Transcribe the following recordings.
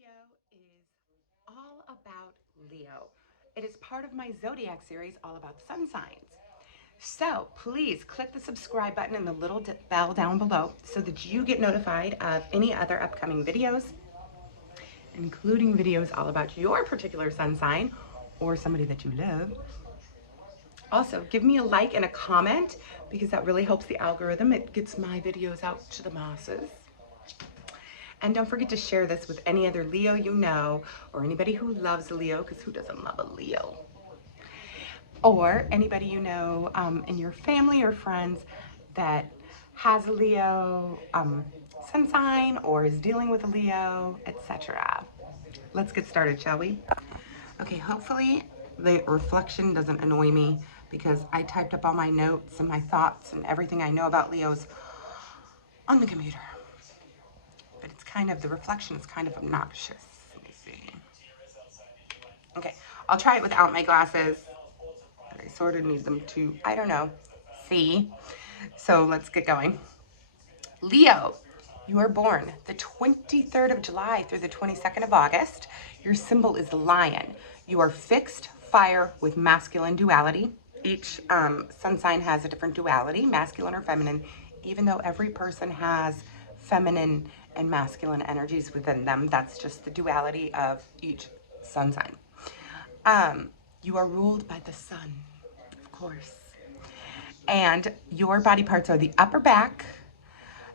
video is all about Leo. It is part of my Zodiac series all about sun signs. So please click the subscribe button and the little bell down below so that you get notified of any other upcoming videos, including videos all about your particular sun sign or somebody that you love. Also, give me a like and a comment because that really helps the algorithm. It gets my videos out to the masses. And don't forget to share this with any other Leo you know, or anybody who loves a Leo, because who doesn't love a Leo? Or anybody you know in your family or friends that has a Leo sun sign or is dealing with a Leo, etc. Let's get started, shall we? Okay, hopefully the reflection doesn't annoy me because I typed up all my notes and my thoughts and everything I know about Leos on the computer. But it's kind of, the reflection is kind of obnoxious. Let me see. Okay, I'll try it without my glasses. But I sort of need them to, I don't know, see. So let's get going. Leo, you are born the 23rd of July through the 22nd of August. Your symbol is the lion. You are fixed fire with masculine duality. Each sun sign has a different duality, masculine or feminine, even though every person has feminine and masculine energies within them. That's just the duality of each sun sign. You are ruled by the sun, of course. And your body parts are the upper back,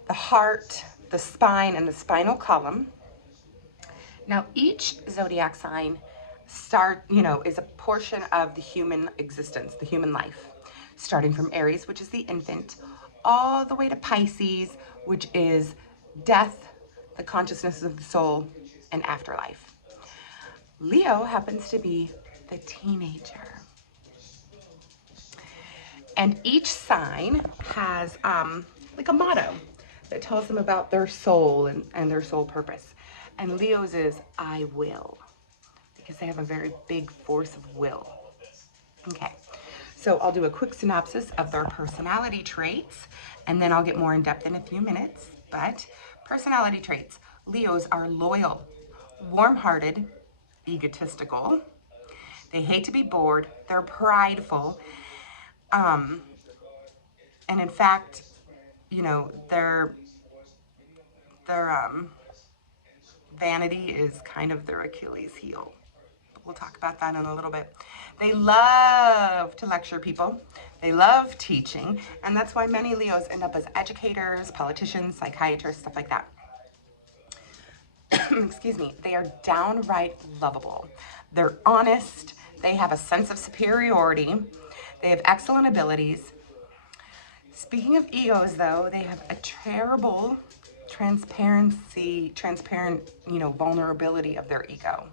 the heart, the spine, and the spinal column. Now, each zodiac sign is a portion of the human existence, the human life, starting from Aries, which is the infant, all the way to Pisces, which is death, the consciousness of the soul, and afterlife. Leo happens to be the teenager. And each sign has like a motto that tells them about their soul and their soul purpose. And Leo's is, I will, because they have a very big force of will. Okay, so I'll do a quick synopsis of their personality traits, and then I'll get more in depth in a few minutes. But personality traits, Leos are loyal, warm-hearted, egotistical. They hate to be bored. They're prideful. And in fact, you know, their vanity is kind of their Achilles heel. But we'll talk about that in a little bit. They love to lecture people. They love teaching. And that's why many Leos end up as educators, politicians, psychiatrists, stuff like that. Excuse me. They are downright lovable. They're honest. They have a sense of superiority. They have excellent abilities. Speaking of egos, though, they have a terrible transparent, vulnerability of their ego.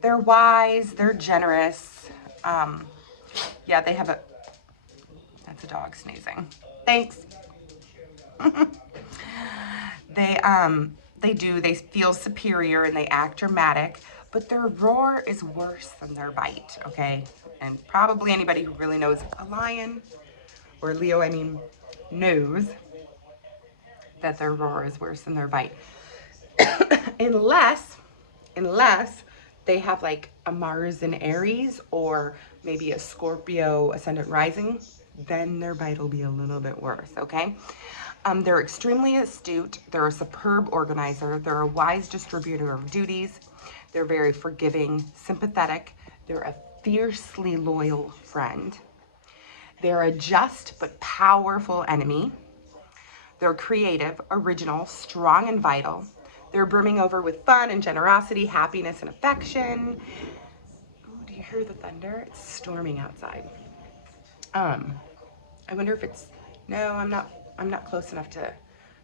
They're wise, they're generous. Yeah, they have that's a dog sneezing. Thanks. They feel superior and they act dramatic, but their roar is worse than their bite, okay? And probably anybody who really knows a lion, or Leo, knows that their roar is worse than their bite. unless they have like a Mars in Aries or maybe a Scorpio ascendant rising, then their bite will be a little bit worse, okay? They're extremely astute. They're a superb organizer. They're a wise distributor of duties. They're very forgiving, sympathetic. They're a fiercely loyal friend. They're a just but powerful enemy. They're creative, original, strong, and vital. They're brimming over with fun and generosity, happiness, and affection. Ooh, do you hear the thunder? It's storming outside. I wonder if it's, no, I'm not close enough to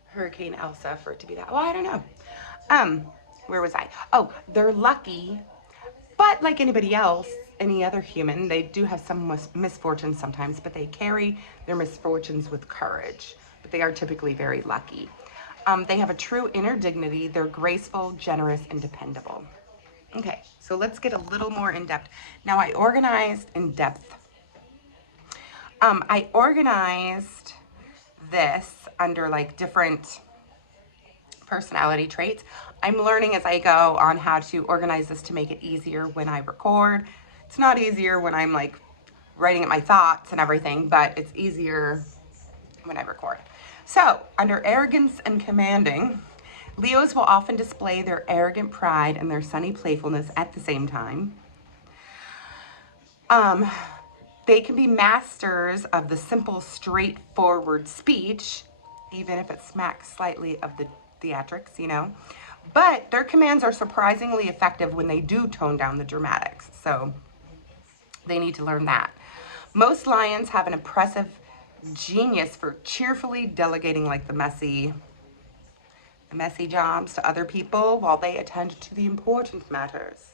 Hurricane Elsa for it to be that. Well, I don't know. Where was I? Oh, they're lucky, but like anybody else, any other human, they do have some misfortunes sometimes, but they carry their misfortunes with courage. But they are typically very lucky. They have a true inner dignity. They're graceful, generous, and dependable. Okay, so let's get a little more in depth. Now I organized in depth. I organized this under like different personality traits. I'm learning as I go on how to organize this to make it easier when I record. It's not easier when I'm like writing my thoughts and everything, but it's easier when I record. So, under arrogance and commanding, Leos will often display their arrogant pride and their sunny playfulness at the same time. They can be masters of the simple, straightforward speech, even if it smacks slightly of the theatrics, you know. But their commands are surprisingly effective when they do tone down the dramatics. So they need to learn that. Most lions have an impressive genius for cheerfully delegating like the messy jobs to other people while they attend to the important matters.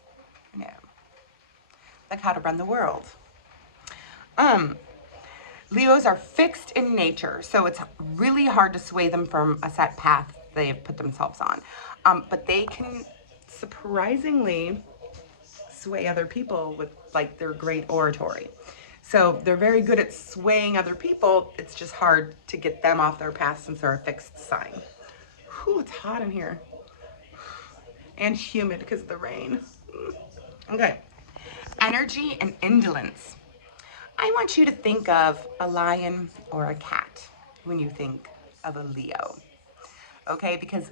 You know, like how to run the world. Leos are fixed in nature, so it's really hard to sway them from a set path they have put themselves on. But they can surprisingly sway other people with like their great oratory. So they're very good at swaying other people. It's just hard to get them off their path since they're a fixed sign. Whew, it's hot in here. And humid because of the rain. Okay. Energy and indolence. I want you to think of a lion or a cat when you think of a Leo. Okay, because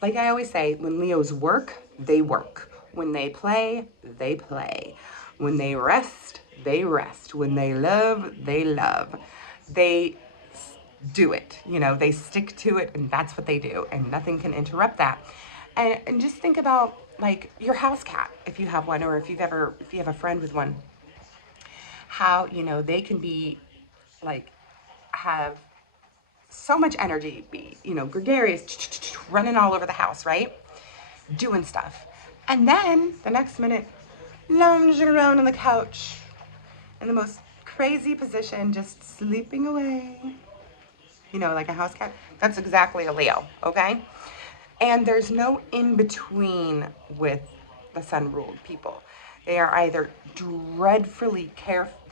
like I always say, when Leos work, they work. When they play, they play. When they rest, they rest. When they love, they love. They do it, you know, they stick to it, and that's what they do, and nothing can interrupt that. And just think about like your house cat, if you have one, or if you have a friend with one, how, you know, they can be like, have so much energy, be, you know, gregarious, running all over the house, right? Doing stuff. And then the next minute, lounging around on the couch in the most crazy position, just sleeping away. You know, like a house cat. That's exactly a Leo, okay? And there's no in between with the sun ruled people. They are either dreadfully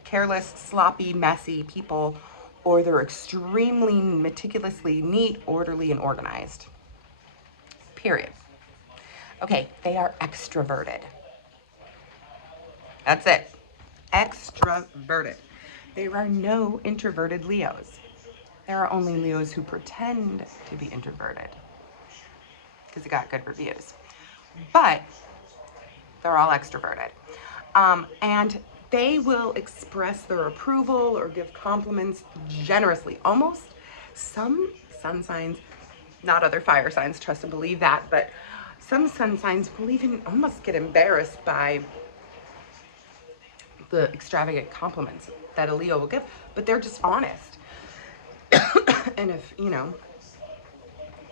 careless, sloppy, messy people, or they're extremely meticulously neat, orderly, and organized. Period. Okay, they are extroverted. That's it. Extroverted. There are no introverted Leos. There are only Leos who pretend to be introverted because it got good reviews. But they're all extroverted. And they will express their approval or give compliments generously. Almost some sun signs, not other fire signs, trust and believe that, but some sun signs will even almost get embarrassed by the extravagant compliments that a Leo will give, but they're just honest. And if, you know,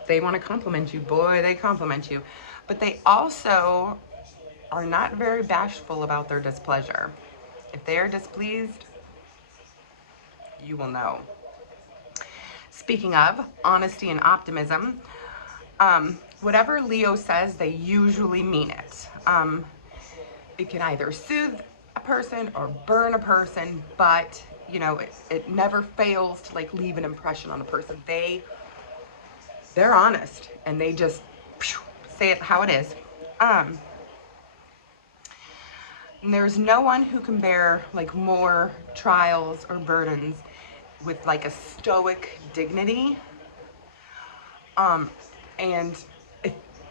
they want to compliment you, boy, they compliment you. But they also are not very bashful about their displeasure. If they are displeased, you will know. Speaking of honesty and optimism, whatever Leo says, they usually mean it. It can either soothe a person or burn a person, but you know, it never fails to like leave an impression on a person. They're honest and they just say it how it is. And there's no one who can bear like more trials or burdens with like a stoic dignity. And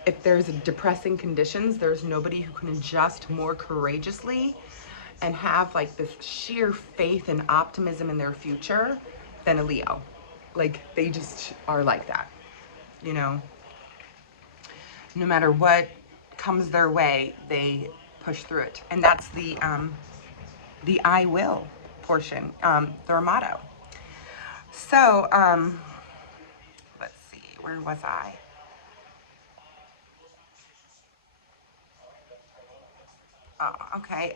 if there's depressing conditions, there's nobody who can adjust more courageously and have like this sheer faith and optimism in their future than a Leo. Like they just are like that, you know. No matter what comes their way, they push through it, and that's the I will portion, their motto. So let's see, where was I? Okay.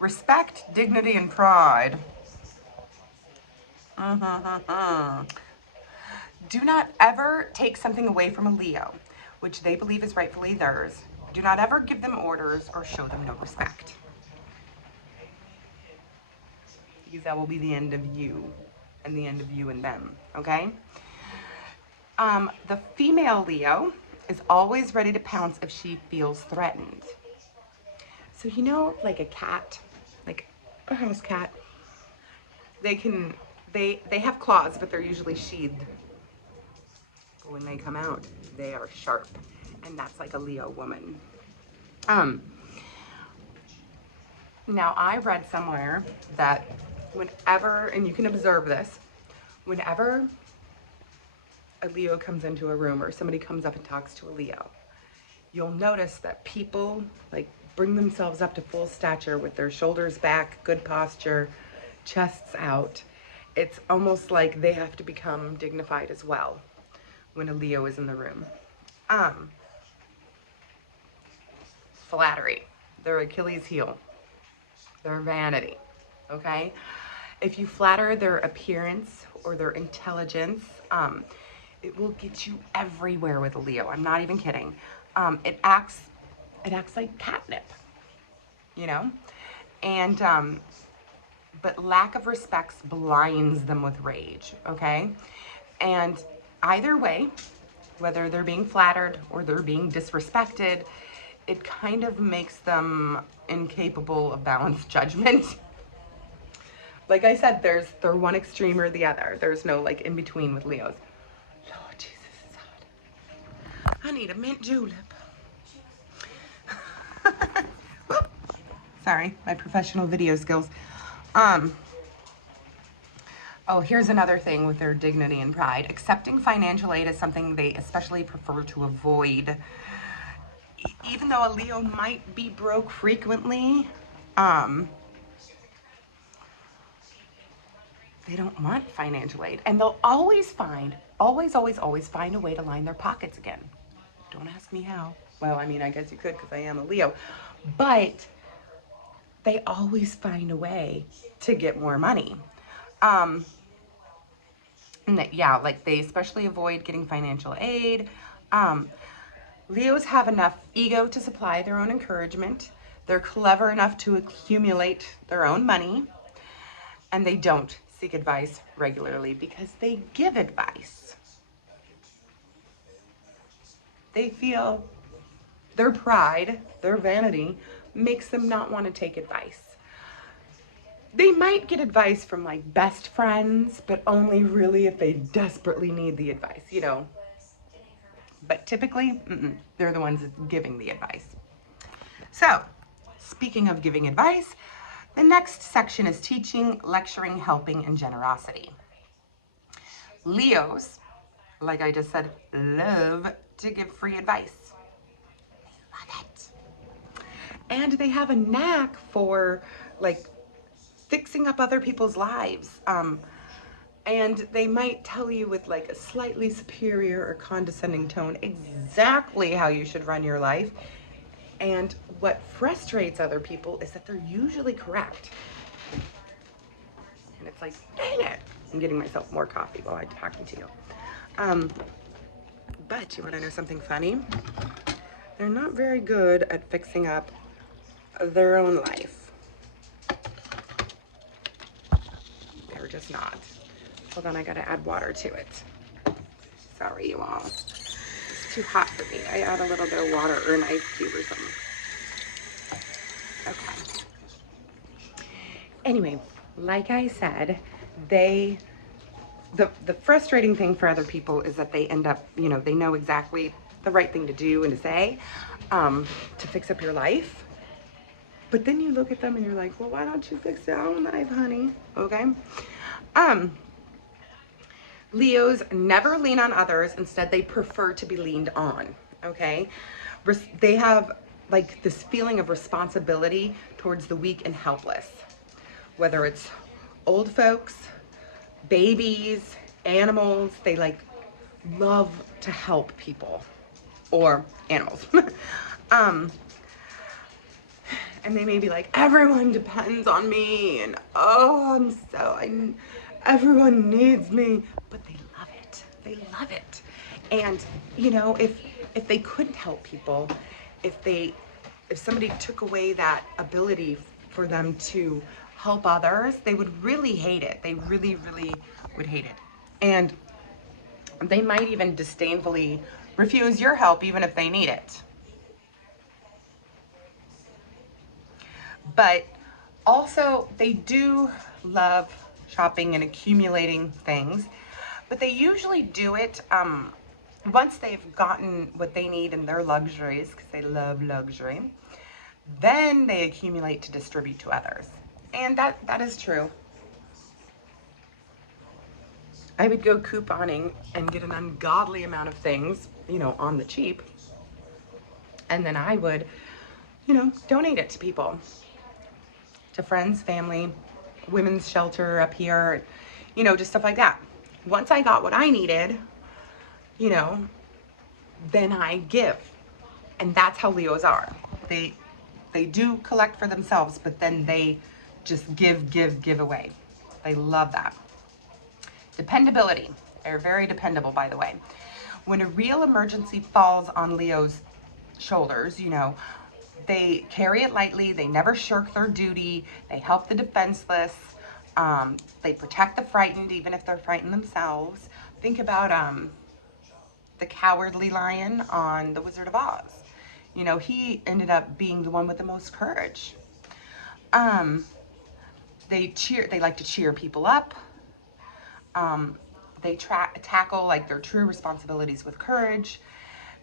Respect, dignity, and pride. Do not ever take something away from a Leo, which they believe is rightfully theirs. Do not ever give them orders or show them no respect, because that will be the end of you and the end of you and them, okay? The female Leo is always ready to pounce if she feels threatened. So you know, like a cat, like a house cat, they have claws, but they're usually sheathed. But when they come out, they are sharp, and that's like a Leo woman. Now I read somewhere that whenever, and you can observe this, whenever a Leo comes into a room or somebody comes up and talks to a Leo, you'll notice that people like bring themselves up to full stature with their shoulders back, good posture, chests out. It's almost like they have to become dignified as well when a Leo is in the room. Flattery, their Achilles heel, their vanity, okay? If you flatter their appearance or their intelligence, it will get you everywhere with a Leo. I'm not even kidding. It acts like catnip, you know? And, but lack of respect blinds them with rage, okay? And either way, whether they're being flattered or they're being disrespected, it kind of makes them incapable of balanced judgment. Like I said, they're one extreme or the other. There's no like in between with Leos. Lord Jesus, it's hot. I need a mint julep. Sorry, my professional video skills. Oh, here's another thing with their dignity and pride. Accepting financial aid is something they especially prefer to avoid. Even though a Leo might be broke frequently, they don't want financial aid. And they'll always find a way to line their pockets again. Don't ask me how. Well, I mean, I guess you could because I am a Leo. But they always find a way to get more money. Yeah, like they especially avoid getting financial aid. Leos have enough ego to supply their own encouragement. They're clever enough to accumulate their own money. And they don't seek advice regularly because they give advice. They feel their pride, their vanity, makes them not want to take advice. They might get advice from like best friends, but only really if they desperately need the advice, you know. But typically, they're the ones giving the advice. So, speaking of giving advice, the next section is teaching, lecturing, helping, and generosity. Leos, like I just said, love to give free advice. They love it. And they have a knack for like fixing up other people's lives. And they might tell you with like a slightly superior or condescending tone exactly how you should run your life. And what frustrates other people is that they're usually correct. And it's like, dang it. I'm getting myself more coffee while I'm talking to you. But you want to know something funny? They're not very good at fixing up their own life. They're just not. Hold on, I gotta add water to it. Sorry, you all. It's too hot for me. I add a little bit of water or an ice cube or something. Okay. Anyway, like I said, the frustrating thing for other people is that they end up, you know, they know exactly the right thing to do and to say to fix up your life. But then you look at them and you're like, well, why don't you fix your own life, honey? Okay. Leos never lean on others. Instead, they prefer to be leaned on, okay? They have like this feeling of responsibility towards the weak and helpless, whether it's old folks, babies, animals. They like love to help people or animals. And they may be like, everyone depends on me, and oh, everyone needs me, but they love it. They love it. And you know, if they couldn't help people, if somebody took away that ability for them to help others, they would really hate it. They really, really would hate it. And they might even disdainfully refuse your help even if they need it. But also, they do love shopping and accumulating things, but they usually do it once they've gotten what they need in their luxuries, because they love luxury, then they accumulate to distribute to others. And that is true. I would go couponing and get an ungodly amount of things, you know, on the cheap. And then I would, you know, donate it to people, to friends, family, women's shelter up here, you know, just stuff like that. Once I got what I needed, you know, then I give. And that's how Leos are. They do collect for themselves, but then they just give away. They love that. Dependability. They're very dependable, by the way. When a real emergency falls on Leo's shoulders, you know, they carry it lightly. They never shirk their duty. They help the defenseless. They protect the frightened, even if they're frightened themselves. Think about the cowardly lion on The Wizard of Oz. You know, he ended up being the one with the most courage. They like to cheer people up. They tackle like their true responsibilities with courage.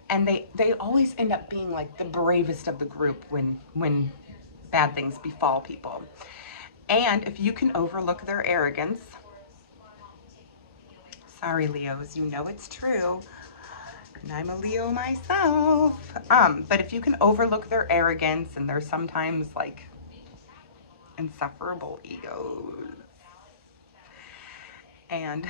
And they always end up being like the bravest of the group when bad things befall people. And if you can overlook their arrogance, sorry Leos, you know it's true. And I'm a Leo myself. But if you can overlook their arrogance and their sometimes like insufferable egos and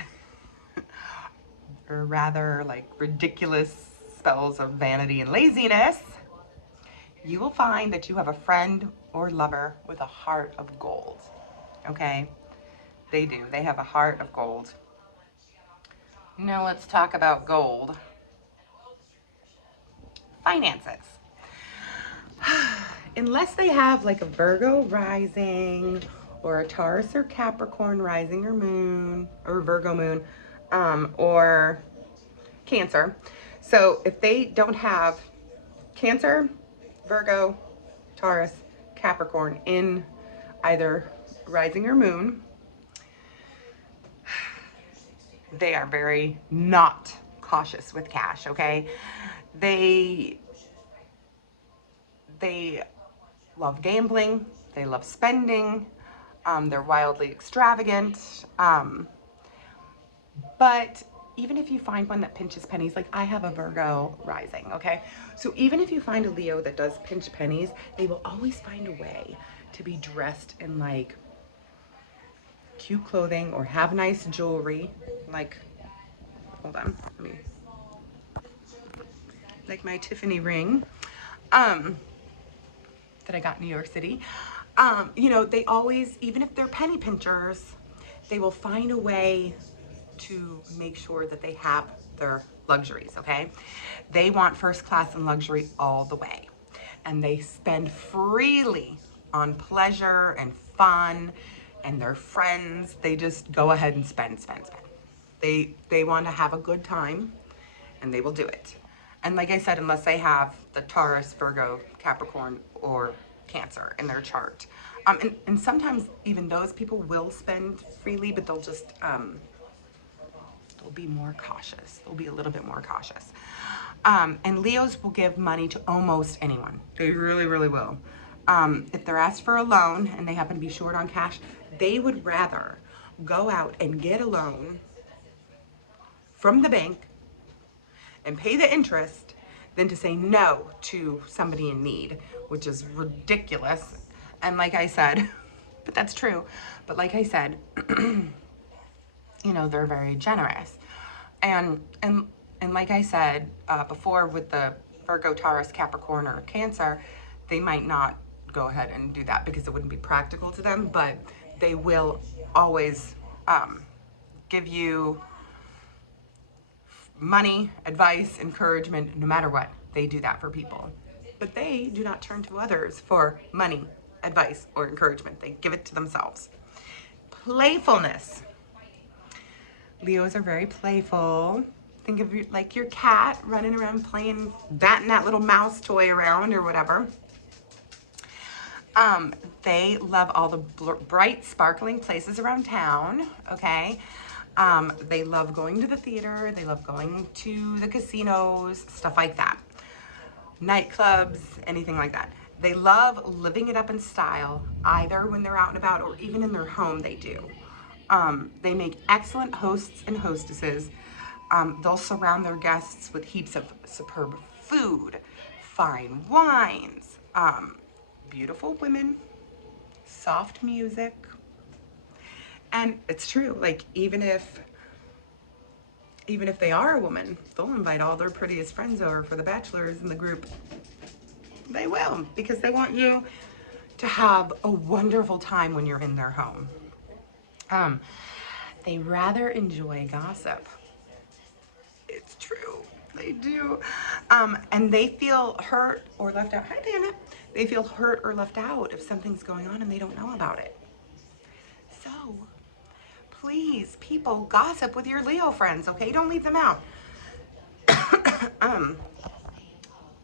or rather like ridiculous spells of vanity and laziness, you will find that you have a friend or lover with a heart of gold. Okay? They do. They have a heart of gold. Now let's talk about gold. Finances. Unless they have like a Virgo rising or a Taurus or Capricorn rising or moon or Virgo moon or Cancer. So if they don't have Cancer, Virgo, Taurus, Capricorn in either rising or moon, they are very not cautious with cash, okay? They love gambling, they love spending, they're wildly extravagant, but even if you find one that pinches pennies, like I have a Virgo rising, okay? So even if you find a Leo that does pinch pennies, they will always find a way to be dressed in like cute clothing or have nice jewelry. Like, hold on, let me, like my Tiffany ring, that I got in New York City. You know, they always, even if they're penny pinchers, they will find a way to make sure that they have their luxuries, okay? They want first class and luxury all the way. And they spend freely on pleasure and fun and their friends. They just go ahead and spend. They want to have a good time and they will do it. And like I said, unless they have the Taurus, Virgo, Capricorn, or Cancer in their chart. And sometimes even those people will spend freely, but they'll just, they'll be more cautious. They'll be a little bit more cautious. And Leos will give money to almost anyone. They really, really will. If they're asked for a loan and they happen to be short on cash, they would rather go out and get a loan from the bank and pay the interest than to say no to somebody in need, which is ridiculous. And like I said, but that's true. But like I said, you know, they're very generous. And like I said before with the Virgo, Taurus, Capricorn, or Cancer, they might not go ahead and do that because it wouldn't be practical to them, but they will always give you money, advice, encouragement, no matter what. They do that for people. But they do not turn to others for money, advice, or encouragement. They give it to themselves. Playfulness. Leos are very playful. Think of like your cat running around playing, batting that little mouse toy around or whatever. They love all the bright, sparkling places around town, okay? They love going to the theater. They love going to the casinos, stuff like that. Nightclubs, anything like that. They love living it up in style, either when they're out and about or even in their home they do. They make excellent hosts and hostesses. They'll surround their guests with heaps of superb food, fine wines, beautiful women, soft music. And it's true, like even if they are a woman, they'll invite all their prettiest friends over for the bachelors in the group. They will, because they want you to have a wonderful time when you're in their home. They rather enjoy gossip. It's true. They do. And they feel hurt or left out. Hi, Dana. They feel hurt or left out if something's going on and they don't know about it. So, please, people, gossip with your Leo friends, okay? Don't leave them out.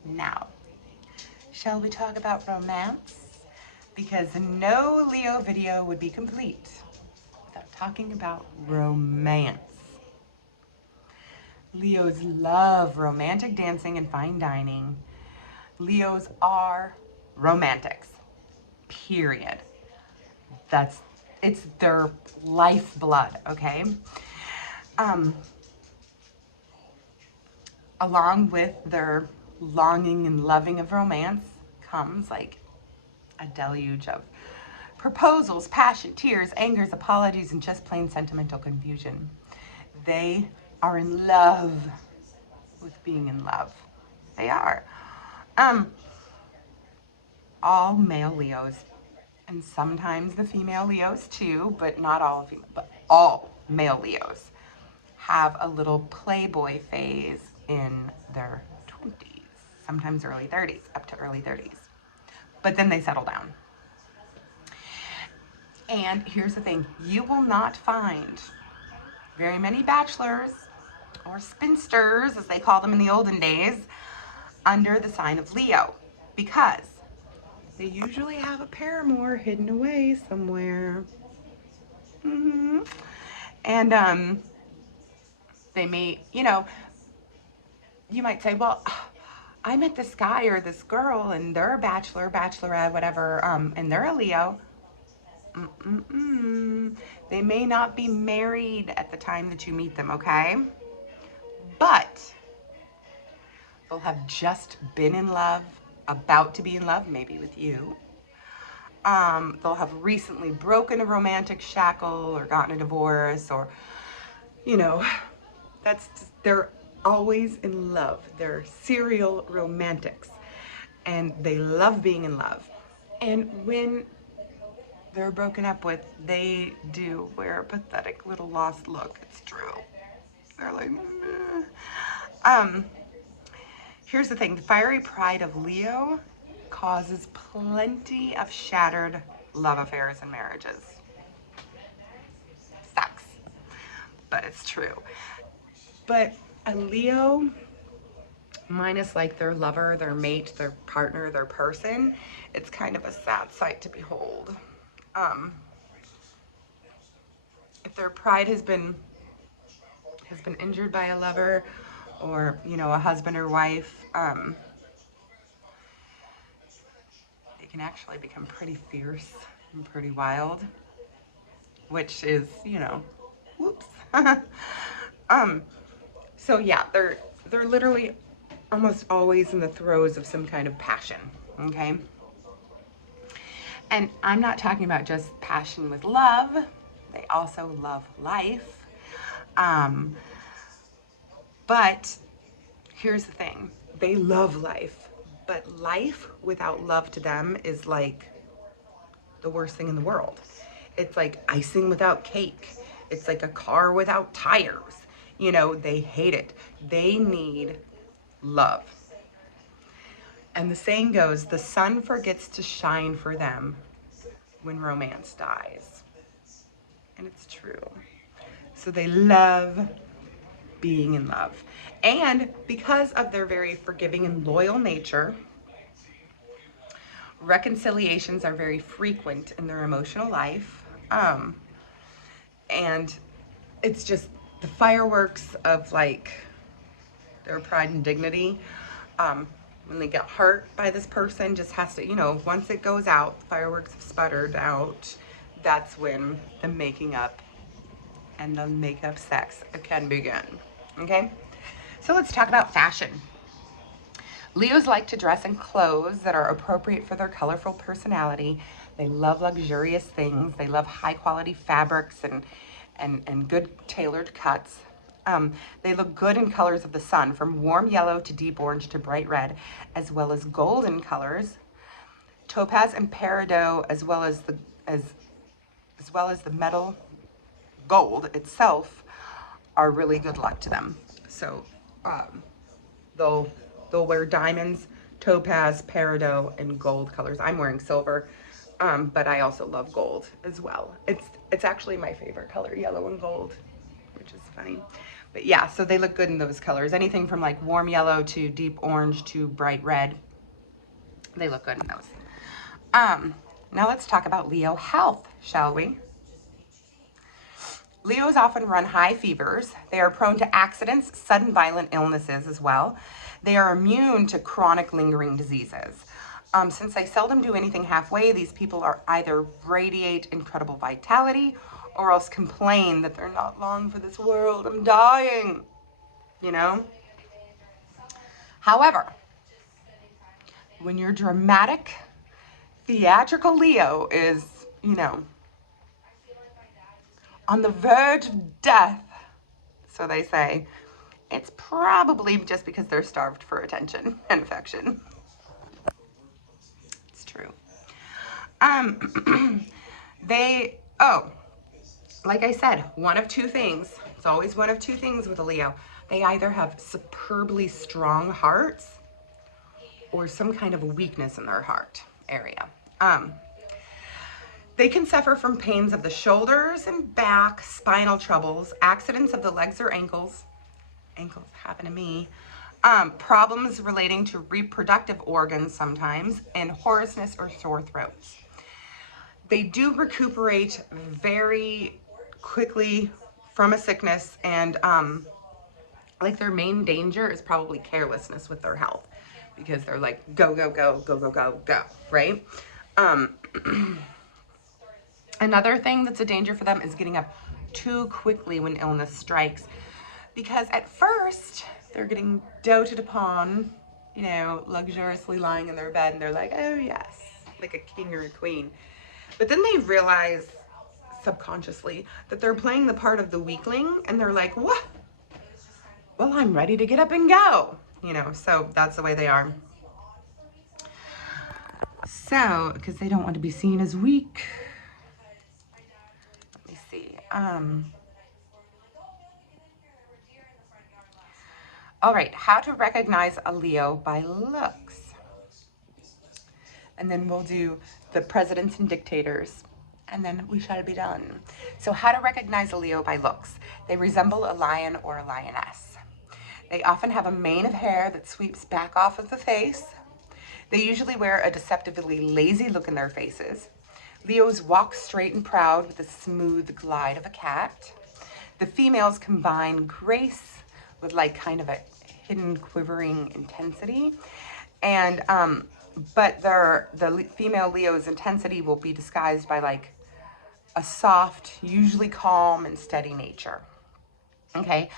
Now, shall we talk about romance? Because no Leo video would be complete without talking about romance. Leos love romantic dancing and fine dining. Leos are romantics, period. It's their lifeblood, okay? Along with their longing and loving of romance comes like a deluge of proposals, passion, tears, angers, apologies, and just plain sentimental confusion. They are in love with being in love. They are. All male Leos, and sometimes the female Leos too, but not all female, but all male Leos have a little playboy phase in their 20s, sometimes early 30s, up to early 30s. But then they settle down. And here's the thing, you will not find very many bachelors or spinsters, as they call them in the olden days, under the sign of Leo, because they usually have a paramour hidden away somewhere. And they may, you might say, well, I met this guy or this girl and they're a bachelor, bachelorette, whatever, and they're a Leo. They may not be married at the time that you meet them, okay? But they'll have just been in love, about to be in love, maybe with you. They'll have recently broken a romantic shackle or gotten a divorce, or, they're always in love. They're serial romantics, and they love being in love. And when they're broken up with, they do wear a pathetic little lost look. It's true. They're like, here's the thing. The fiery pride of Leo causes plenty of shattered love affairs and marriages. Sucks, but it's true. But a Leo, minus like their lover, their mate, their partner, their person, it's kind of a sad sight to behold. If their pride has been injured by a lover, or a husband or wife, they can actually become pretty fierce and pretty wild, which is, whoops. So yeah, they're literally almost always in the throes of some kind of passion, okay? And I'm not talking about just passion with love. They also love life. But here's the thing. They love life. But life without love to them is like the worst thing in the world. It's like icing without cake. It's like a car without tires. They hate it. They need love. And the saying goes, the sun forgets to shine for them when romance dies. And it's true. So they love being in love. And because of their very forgiving and loyal nature, reconciliations are very frequent in their emotional life. And it's just the fireworks of like their pride and dignity. When they get hurt by this person, just has to, you know, once it goes out, fireworks have sputtered out, that's when the making up and the makeup sex can begin. Okay? So let's talk about fashion. Leos like to dress in clothes that are appropriate for their colorful personality. They love luxurious things. They love high quality fabrics and good tailored cuts. They look good in colors of the sun, from warm yellow to deep orange to bright red, as well as golden colors, topaz and peridot, as well as the metal gold itself, are really good luck to them. So they'll wear diamonds, topaz, peridot, and gold colors. I'm wearing silver, but I also love gold as well. It's actually my favorite color, yellow and gold, which is funny. But yeah, so they look good in those colors. Anything from like warm yellow to deep orange to bright red. They look good in those. Now let's talk about Leo health, shall we? Leos often run high fevers. They are prone to accidents, sudden violent illnesses as well. They are immune to chronic lingering diseases. Since they seldom do anything halfway, these people are either radiate incredible vitality or else complain that they're not long for this world. I'm dying, you know? However, when your dramatic, theatrical Leo is, you know, on the verge of death, so they say, it's probably just because they're starved for attention and affection. It's true. Like I said, one of two things. It's always one of two things with a Leo. They either have superbly strong hearts or some kind of a weakness in their heart area. They can suffer from pains of the shoulders and back, spinal troubles, accidents of the legs or ankles happen to me, problems relating to reproductive organs sometimes, and hoarseness or sore throats. They do recuperate very quickly from a sickness, and like their main danger is probably carelessness with their health, because they're like go, go, go, go, go, go, go, right? Another thing that's a danger for them is getting up too quickly when illness strikes, because at first they're getting doted upon, you know, luxuriously lying in their bed, and they're like, oh yes, like a king or a queen. But then they realize subconsciously that they're playing the part of the weakling, and they're like, what? Well, I'm ready to get up and go, you know, so that's the way they are. So, because they don't want to be seen as weak. Let me see. All right, how to recognize a Leo by looks. And then we'll do the presidents and dictators, and then we shall be done. So how to recognize a Leo by looks. They resemble a lion or a lioness. They often have a mane of hair that sweeps back off of the face. They usually wear a deceptively lazy look in their faces. Leos walk straight and proud with the smooth glide of a cat. The females combine grace with like kind of a hidden quivering intensity. And but the female Leo's intensity will be disguised by like a soft, usually calm and steady nature. Okay,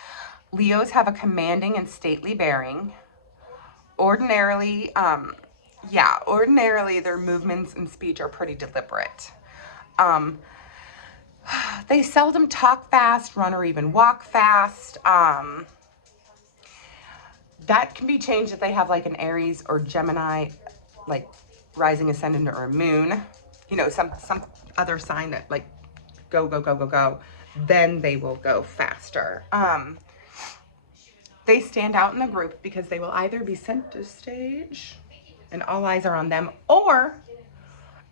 Leos have a commanding and stately bearing. Ordinarily, ordinarily their movements and speech are pretty deliberate. They seldom talk fast, run, or even walk fast. That can be changed if they have like an Aries or Gemini, like rising, ascendant, or a moon, you know, some other sign that like go, go, go, go, go, then they will go faster. They stand out in a group because they will either be center stage and all eyes are on them, or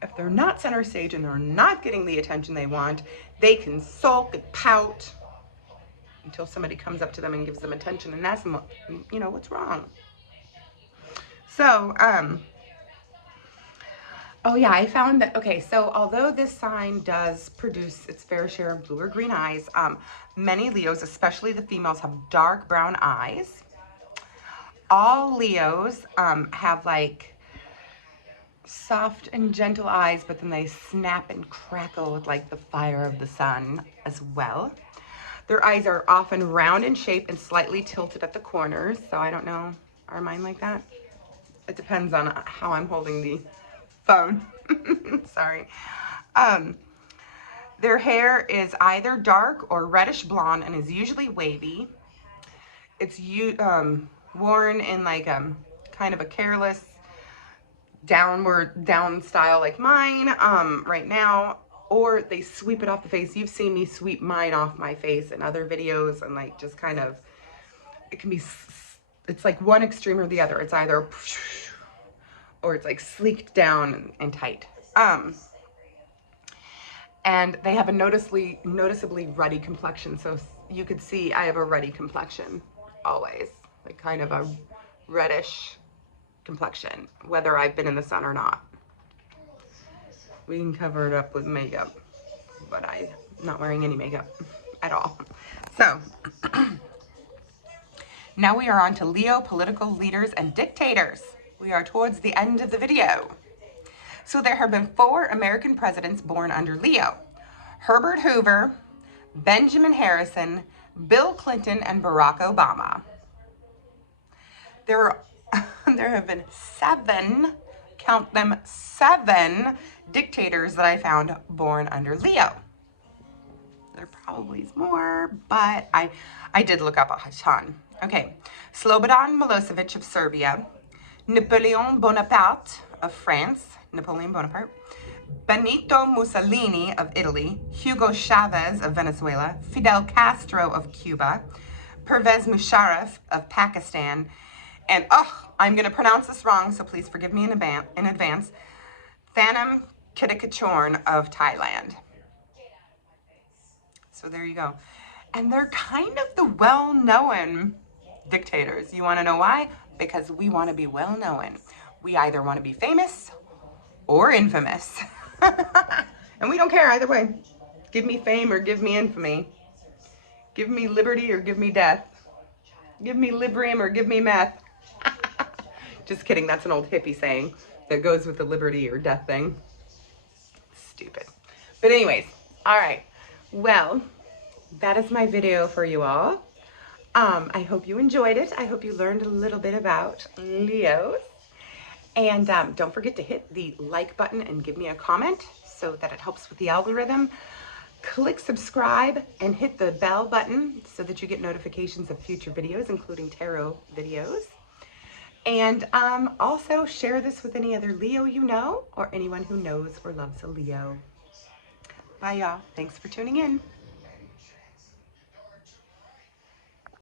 if they're not center stage and they're not getting the attention they want, they can sulk and pout, until somebody comes up to them and gives them attention and asks them, you know, what's wrong. So, oh yeah, I found that, okay, so although this sign does produce its fair share of blue or green eyes, many Leos, especially the females, have dark brown eyes. All Leos have like soft and gentle eyes, but then they snap and crackle with like the fire of the sun as well. Their eyes are often round in shape and slightly tilted at the corners. So I don't know, are mine like that? It depends on how I'm holding the phone. Sorry. Their hair is either dark or reddish blonde and is usually wavy. It's worn in like kind of a careless down style like mine right now, or they sweep it off the face. You've seen me sweep mine off my face in other videos, and like just kind of, it can be, it's like one extreme or the other. It's either or it's like sleeked down and tight. And they have a noticeably ruddy complexion. So you could see I have a ruddy complexion always, like kind of a reddish complexion, whether I've been in the sun or not. We can cover it up with makeup, but I'm not wearing any makeup at all. So now we are on to Leo political leaders and dictators. We are towards the end of the video. So there have been 4 American presidents born under Leo: Herbert Hoover, Benjamin Harrison, Bill Clinton, and Barack Obama. There have been 7, count them, 7 dictators that I found born under Leo. There probably is more, but I did look up a ton. Okay, Slobodan Milosevic of Serbia, Napoleon Bonaparte of France, Benito Mussolini of Italy, Hugo Chavez of Venezuela, Fidel Castro of Cuba, Pervez Musharraf of Pakistan, and, oh, I'm going to pronounce this wrong, so please forgive me in advance, Thanom Kittikachorn of Thailand. So there you go. And they're kind of the well-known dictators. You want to know why? Because we want to be well-known. We either want to be famous or infamous. And we don't care either way. Give me fame or give me infamy. Give me liberty or give me death. Give me Librium or give me meth. Just kidding, that's an old hippie saying that goes with the liberty or death thing. Stupid. But anyways, all right. Well, that is my video for you all. I hope you enjoyed it. I hope you learned a little bit about Leos. And don't forget to hit the like button and give me a comment so that it helps with the algorithm. Click subscribe and hit the bell button so that you get notifications of future videos, including tarot videos. And also share this with any other Leo you know, or anyone who knows or loves a Leo. Bye, y'all. Thanks for tuning in.